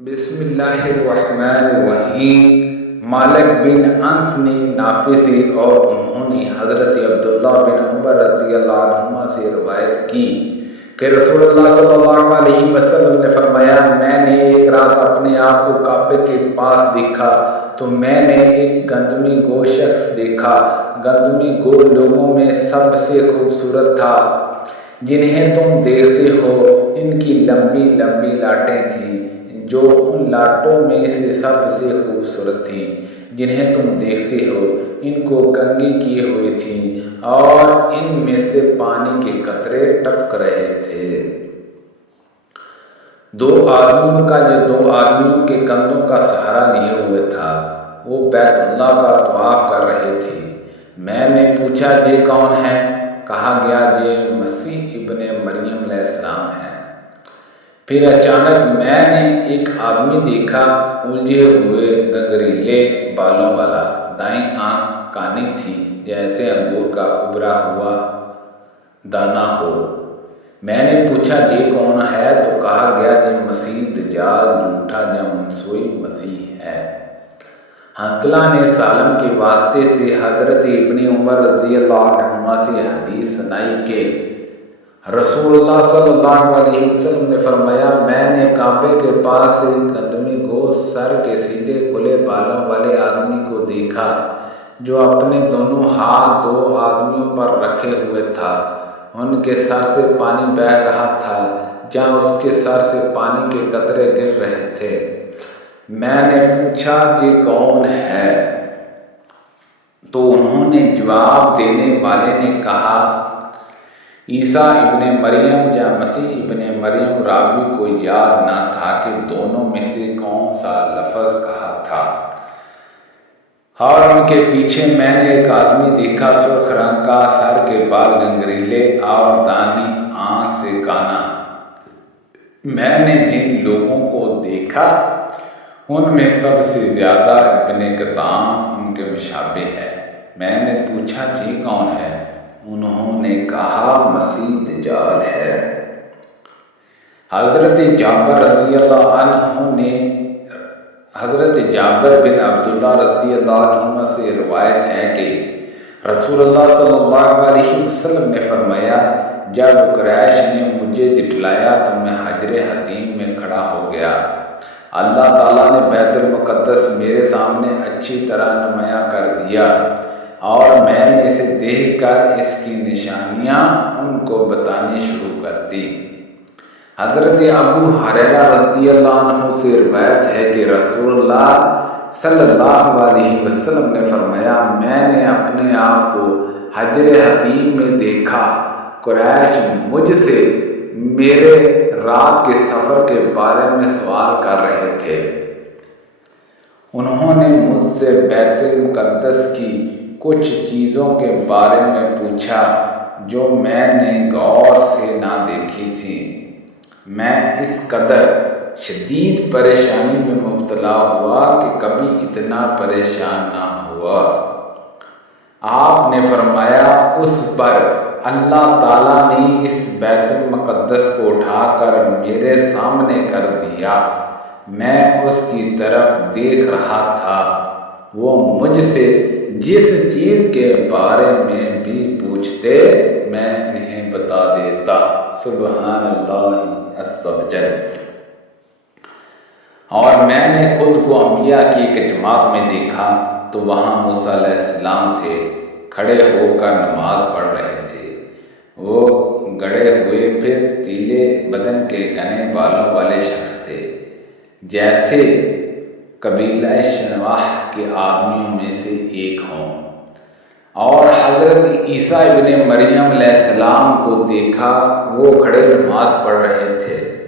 بسم اللہ الرحمن الرحیم۔ مالک بن انس نے نافع سے اور انہوں نے حضرت عبداللہ بن عمر رضی اللہ عنہما سے روایت کی کہ رسول اللہ صلی اللہ علیہ وسلم نے فرمایا، میں نے ایک رات اپنے آپ کو کعبے کے پاس دیکھا تو میں نے ایک گندمی گو شخص دیکھا۔ گندمی گو لوگوں میں سب سے خوبصورت تھا۔ جنہیں تم دیکھتے ہو ان کی لمبی لمبی لاٹیں تھیں جو ان لاٹوں میں سے سب سے خوبصورت تھیں۔ جنہیں تم دیکھتے ہو ان کو کنگھی کیے ہوئے تھیں اور ان میں سے پانی کے قطرے ٹپک رہے تھے۔ دو آدمیوں کے کندھوں کا سہارا لیے ہوئے تھا۔ وہ بیت اللہ کا طواف کر رہے تھے۔ میں نے پوچھا، یہ کون ہے؟ کہا گیا، یہ مسیح ابن مریم علیہ السلام ہے۔ پھر اچانک میں نے ایک آدمی دیکھا، الجھے ہوئے گگریلے بالوں والا۔ دائیں آنکھ کانی تھی جیسے انگور کا ابھرا ہوا دانہ ہو۔ میں نے پوچھا، یہ کون ہے؟ تو کہا گیا، یہ مسیح دجال، جھوٹا یا منسوخ مسیح ہے۔ حنظلہ نے سالم کے واسطے سے حضرت ابن عمر رضی اللہ عنہما سے حدیث سنائی کہ رسول اللہ صلی اللہ علیہ وسلم نے فرمایا، میں نے کعبے کے پاس ایک گندمی گو سر کے سیدھے کھلے بالوں والے آدمی کو دیکھا جو اپنے دونوں ہاتھ دو آدمیوں پر رکھے ہوئے تھا۔ ان کے سر سے پانی بہہ رہا تھا جہاں اس کے سر سے پانی کے قطرے گر رہے تھے۔ میں نے پوچھا، یہ کون ہے؟ تو انہوں نے جواب دینے والے نے کہا، عیسیٰ ابن مریم یا مسیح ابن مریم۔ راوی کو یاد نہ تھا کہ دونوں میں سے کون سا لفظ کہا تھا۔ اور ان کے پیچھے میں نے ایک آدمی دیکھا، سرخ رنگ کا، سر کے بال گنگریلے اور دائیں آنکھ سے کانا۔ میں نے جن لوگوں کو دیکھا ان میں سب سے زیادہ ابن کطام ان کے مشابہ ہے۔ میں نے پوچھا، یہ کون ہے؟ انہوں نے کہا، مسیح دجال ہے۔ حضرت جابر بن عبداللہ رضی اللہ عنہ سے روایت ہے کہ رسول اللہ صلی اللہ علیہ وسلم نے فرمایا، جب قریش نے مجھے جھٹلایا تو میں حجر حتیم میں کھڑا ہو گیا۔ اللہ تعالیٰ نے بیت المقدس میرے سامنے اچھی طرح نمایاں کر دیا اور میں نے اسے دیکھ کر اس کی نشانیاں ان کو بتانی شروع کر دی۔ حضرت ابو ہریرہ رضی اللہ عنہ سے روایت ہے کہ رسول اللہ صلی اللہ علیہ وسلم نے فرمایا، میں نے اپنے آپ کو حجر حتیم میں دیکھا۔ قریش مجھ سے میرے رات کے سفر کے بارے میں سوال کر رہے تھے۔ انہوں نے مجھ سے بیت المقدس کی کچھ چیزوں کے بارے میں پوچھا جو میں نے غور سے نہ دیکھی تھی۔ میں اس قدر شدید پریشانی میں مبتلا ہوا کہ کبھی اتنا پریشان نہ ہوا۔ آپ نے فرمایا، اس پر اللہ تعالیٰ نے اس بیت المقدس کو اٹھا کر میرے سامنے کر دیا۔ میں اس کی طرف دیکھ رہا تھا۔ وہ مجھ سے جس چیز کے بارے میں بھی پوچھتے میں انہیں بتا دیتا۔ سبحان اللہ عز و جل۔ اور میں نے خود کو انبیاء کی ایک جماعت میں دیکھا تو وہاں موسیٰ علیہ السلام تھے، کھڑے ہو کر نماز پڑھ رہے تھے۔ وہ گڑے ہوئے پھر تیلے بدن کے گھنے بالوں والے شخص تھے، جیسے قبیلہ شنواح کے آدمیوں میں سے ایک ہوں۔ اور حضرت عیسیٰ ابن مریم علیہ السلام کو دیکھا، وہ کھڑے نماز پڑھ رہے تھے۔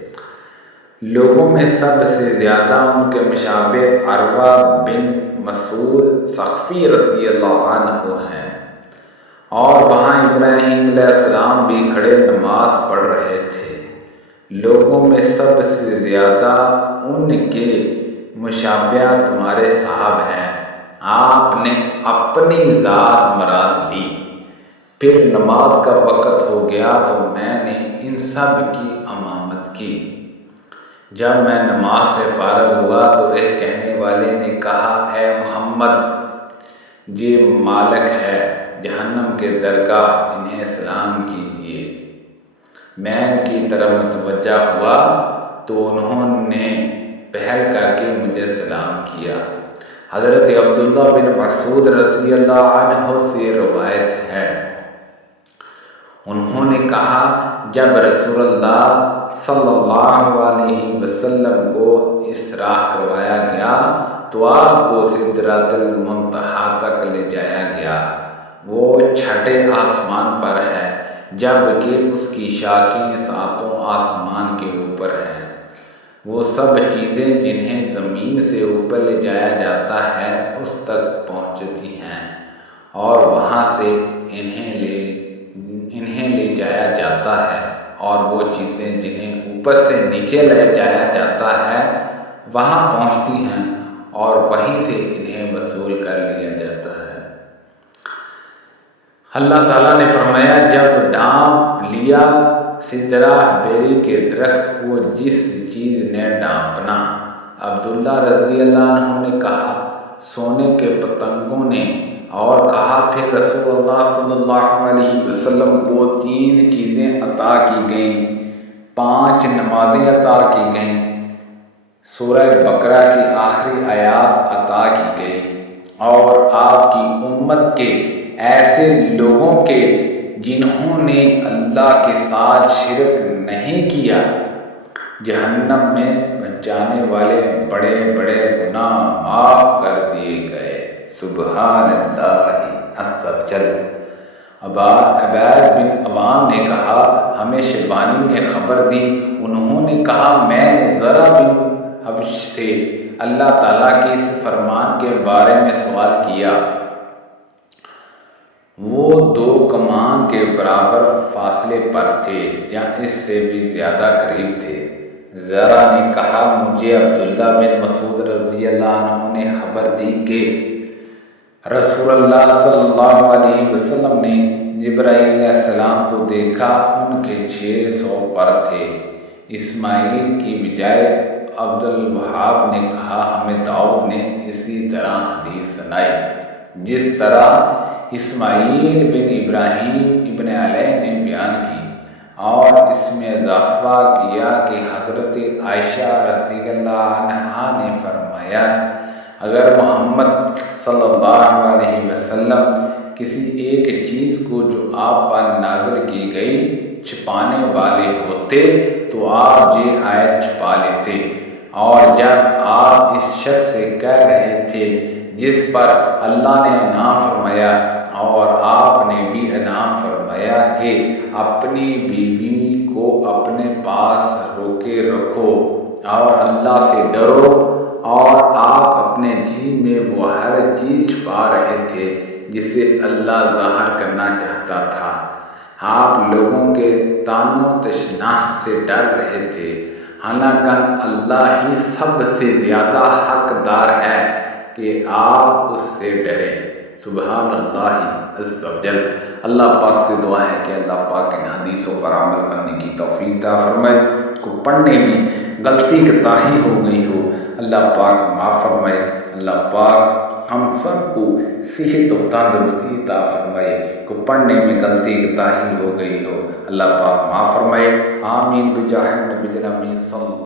لوگوں میں سب سے زیادہ ان کے مشابہ عروہ بن مسعود ثقفی رضی اللہ عنہ ہیں۔ اور وہاں ابراہیم علیہ السلام بھی کھڑے نماز پڑھ رہے تھے۔ لوگوں میں سب سے زیادہ ان کے مشابہ تمہارے صاحب ہیں۔ آپ نے اپنی ذات مراد لی۔ پھر نماز کا وقت ہو گیا تو میں نے ان سب کی امامت کی۔ جب میں نماز سے فارغ دیکھ کہنے والے نے کہا اے محمد یہ مالک ہے جہنم کے درگاہ، انہیں سلام کیجیے۔ میں ان کی طرف متوجہ ہوا تو انہوں نے پہل کر کے مجھے سلام کیا۔ حضرت عبداللہ بن مسعود رضی اللہ عنہ سے روایت ہے، انہوں نے کہا جب رسول اللہ صلی اللہ علیہ وسلم کو اسراء کروایا گیا تو آپ کو سدرۃ المنتہا تک لے جایا گیا۔ وہ چھٹے آسمان پر ہے جبکہ اس کی شاخیں ساتوں آسمان کے اوپر ہیں۔ وہ سب چیزیں جنہیں زمین سے اوپر لے جایا جاتا ہے اس تک پہنچتی ہیں اور وہاں سے انہیں لے جایا جاتا ہے، اور وہ چیزیں جنہیں اوپر سے نیچے لے جایا جاتا ہے وہاں پہنچتی ہیں اور وہیں سے انہیں وصول کر لیا جاتا ہے۔ اللہ تعالیٰ نے فرمایا جب ڈانپ لیا سدرہ بیری کے درخت کو جس چیز نے ڈانپنا۔ عبداللہ رضی اللہ عنہ نے کہا سونے کے پتنگوں نے، اور کہا پھر رسول اللہ صلی اللہ علیہ وسلم کو 3 چیزیں عطا کی گئیں، 5 نمازیں عطا کی گئیں، سورہ بقرہ کی آخری آیات عطا کی گئی، اور آپ کی امت کے ایسے لوگوں کے جنہوں نے اللہ کے ساتھ شرک نہیں کیا جہنم میں پہنچانے والے بڑے بڑے گناہ معاف کر دیے گئے۔ سبحان اللہ عز و جل۔ عبید بن عوام نے کہا ہمیں شیبانی نے خبر دی، انہوں نے کہا میں نے ذرا بن حبش سے اللہ تعالیٰ کے اس فرمان کے بارے میں سوال کیا، وہ 2 کمان کے برابر فاصلے پر تھے یا اس سے بھی زیادہ قریب تھے۔ ذرا نے کہا مجھے عبداللہ بن مسعود رضی اللہ عنہ نے خبر دی کہ رسول اللہ صلی اللہ علیہ وسلم نے جبرائیل علیہ السلام کو دیکھا، ان کے 600 پر تھے۔ اسماعیل کی بجائے عبدالوہاب نے کہا ہمیں داؤد نے اسی طرح حدیث سنائی جس طرح اسماعیل بن ابراہیم ابن علیہ نے بیان کی، اور اس میں اضافہ کیا کہ حضرت عائشہ رضی اللہ عنہا نے فرمایا اگر محمد صلی اللہ علیہ وسلم کسی ایک چیز کو جو آپ پر نازل کی گئی چھپانے والے ہوتے تو آپ یہ آیت چھپا لیتے، اور جب آپ اس شخص سے کہہ رہے تھے جس پر اللہ نے انعام فرمایا اور آپ نے بھی انعام فرمایا کہ اپنی بیوی کو اپنے پاس روکے رکھو اور اللہ سے ڈرو، اور آپ اپنے جی میں وہ ہر چیز چھپا رہے تھے جسے اللہ ظاہر کرنا چاہتا تھا، آپ لوگوں کے طعنوں تشناہ سے ڈر رہے تھے، حالانکہ اللہ ہی سب سے زیادہ حقدار ہے کہ آپ اس سے ڈریں۔ سبحان اللہ عز و جل۔ اللہ پاک سے دعا ہے کہ اللہ پاک ان حدیثوں پر عمل کرنے کی توفیق عطا فرمائے، کو پڑھنے میں غلطی کوتاہی ہو گئی ہو اللہ پاک معاف فرمائے، اللہ پاک ہم سب کو صحت و تندرستی عطا فرمائے، کو پڑھنے میں غلطی کوتاہی ہو گئی ہو اللہ پاک معاف فرمائے، آمین بجاہ نبی امین صلی